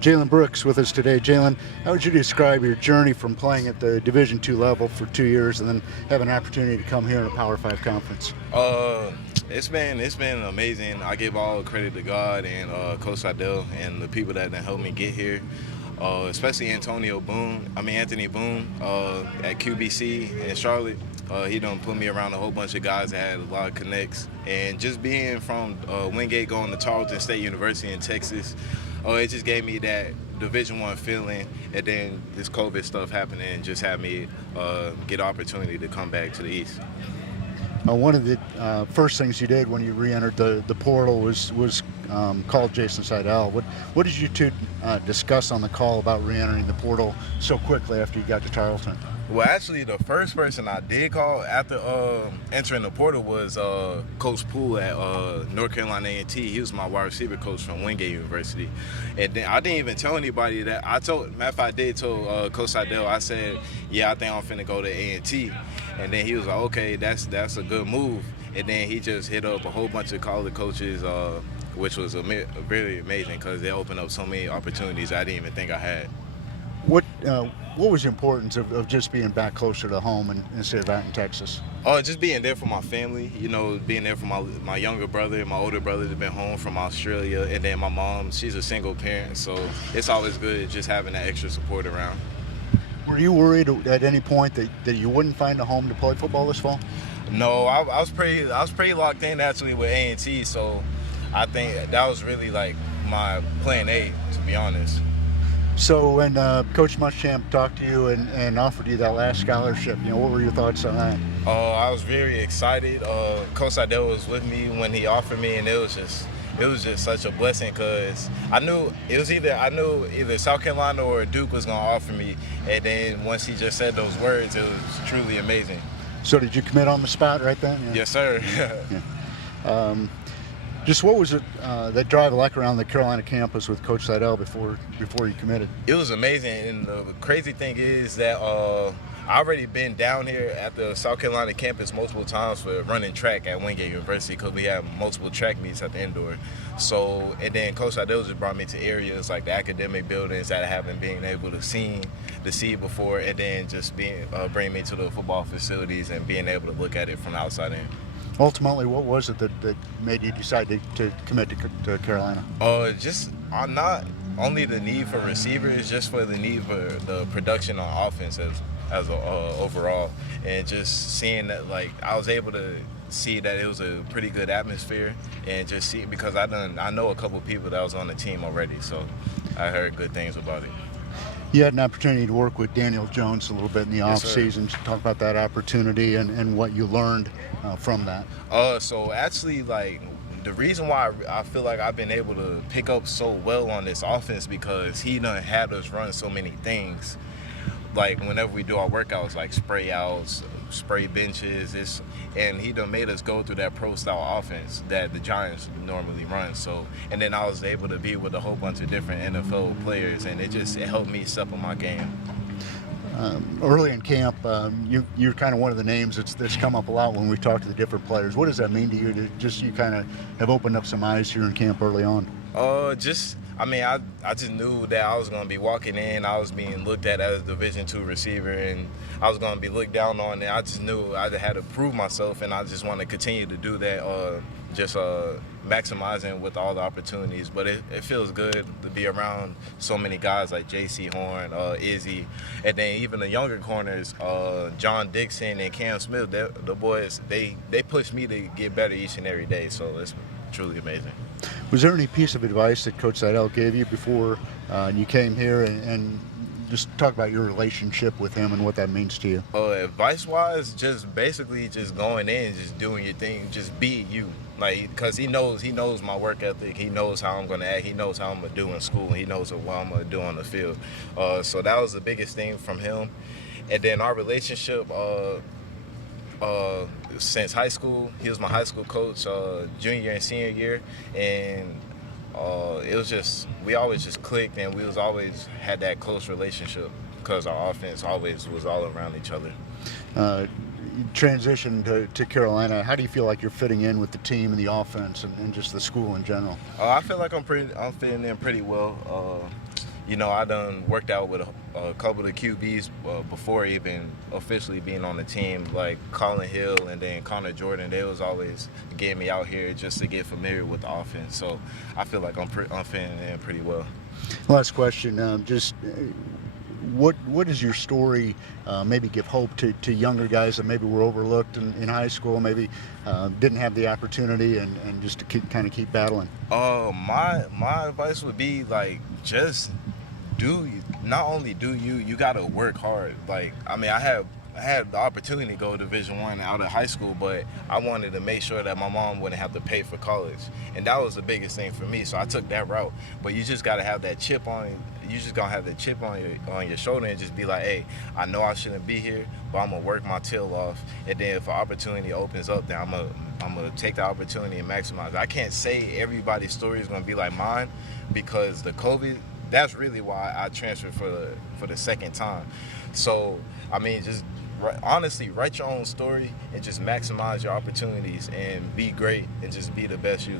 Jalen Brooks with us today. Jalen, how would you describe your journey from playing at the Division II level for 2 years and then have an opportunity to come here in a Power 5 conference? Uh, it's been amazing. I give all credit to God and Coach Seidel and the people that helped me get here. Especially Anthony Boone at QBC in Charlotte. He done put me around a whole bunch of guys that had a lot of connects. And just being from Wingate going to Tarleton State University in Texas, it just gave me that Division I feeling. And then this COVID stuff happened and just had me get opportunity to come back to the East. One of the first things you did when you re-entered the portal was call Jason Seidel. What did you two discuss on the call about re-entering the portal so quickly after you got to Tarleton? Well, actually, the first person I did call after entering the portal was Coach Poole at North Carolina A&T. He was my wide receiver coach from Wingate University. And then I didn't even tell anybody that. I did tell Coach Seidel, I said, yeah, I think I'm finna go to A&T. And then he was like, okay, that's a good move. And then he just hit up a whole bunch of college coaches, which was really amazing because they opened up so many opportunities I didn't even think I had. What was the importance of just being back closer to home instead of out in Texas? Just being there for my family, being there for my younger brother and my older brother have been home from Australia, and then my mom, she's a single parent, so it's always good just having that extra support around. Were you worried at any point that you wouldn't find a home to play football this fall? No, I was pretty locked in actually with A&T, so I think that was really like my plan A, to be honest. So when Coach Muschamp talked to you and offered you that last scholarship, what were your thoughts on that? I was very excited. Coach Seidel was with me when he offered me, and it was just such a blessing because I knew either South Carolina or Duke was gonna offer me, and then once he just said those words, it was truly amazing. So did you commit on the spot right then? Yeah. Yes, sir. Yeah. Just what was it that drive like around the Carolina campus with Coach Seidel before you committed? It was amazing, and the crazy thing is that I already been down here at the South Carolina campus multiple times for running track at Wingate University because we have multiple track meets at the indoor. So, and then Coach Seidel just brought me to areas like the academic buildings that I haven't been able to see before, and then just bring me to the football facilities and being able to look at it from the outside in. Ultimately, what was it that made you decide to commit to Carolina? Just not only the need for receivers, just for the need for the production on offense as overall, and just seeing that I was able to see that it was a pretty good atmosphere, and just see because I know a couple people that was on the team already, so I heard good things about it. You had an opportunity to work with Daniel Jones a little bit in the off season. Talk about that opportunity and what you learned from that. So actually, the reason why I feel like I've been able to pick up so well on this offense because he done had us run so many things. Like whenever we do our workouts, like spray outs, spray benches, and he done made us go through that pro style offense that the Giants normally run. So, and then I was able to be with a whole bunch of different NFL players, and it helped me step up my game. Early in camp, you're kind of one of the names that's come up a lot when we talk to the different players. What does that mean to you? You kind of have opened up some eyes here in camp early on. I just knew that I was going to be walking in. I was being looked at as a Division II receiver, and I was going to be looked down on. And I just knew I had to prove myself, and I just want to continue to do that, maximizing with all the opportunities. But it feels good to be around so many guys like J.C. Horn, Izzy, and then even the younger corners, John Dixon and Cam Smith. The boys, they push me to get better each and every day. So it's truly amazing. Was there any piece of advice that Coach Seidel gave you before you came here, and just talk about your relationship with him and what that means to you? Advice-wise, just basically just going in, just doing your thing, just be you. Because he knows my work ethic. He knows how I'm going to act. He knows how I'm going to do in school. He knows what I'm going to do on the field. So that was the biggest thing from him. And then our relationship, since high school, he was my high school coach, junior and senior year, and it was just we always just clicked, and we always had that close relationship because our offense always was all around each other. Transition to Carolina. How do you feel like you're fitting in with the team and the offense and just the school in general? I feel like I'm fitting in pretty well. I done worked out with a couple of QBs before even officially being on the team, like Colin Hill and then Connor Jordan. They was always getting me out here just to get familiar with the offense. So I feel like I'm fitting in pretty well. Last question, what is your story? Maybe give hope to younger guys that maybe were overlooked in high school, maybe didn't have the opportunity, and just to keep battling. My advice would be like just not only do you gotta work hard. Like I mean, I had the opportunity to go Division I out of high school, but I wanted to make sure that my mom wouldn't have to pay for college, and that was the biggest thing for me. So I took that route. But you just gotta have that chip on. You just gonna have the chip on your shoulder and just be like, hey, I know I shouldn't be here, but I'm gonna work my tail off, and then if an opportunity opens up, then I'm gonna take the opportunity and maximize it. I can't say everybody's story is gonna be like mine because the COVID. That's really why I transferred for the second time. So I mean, just honestly, write your own story and just maximize your opportunities and be great and just be the best you.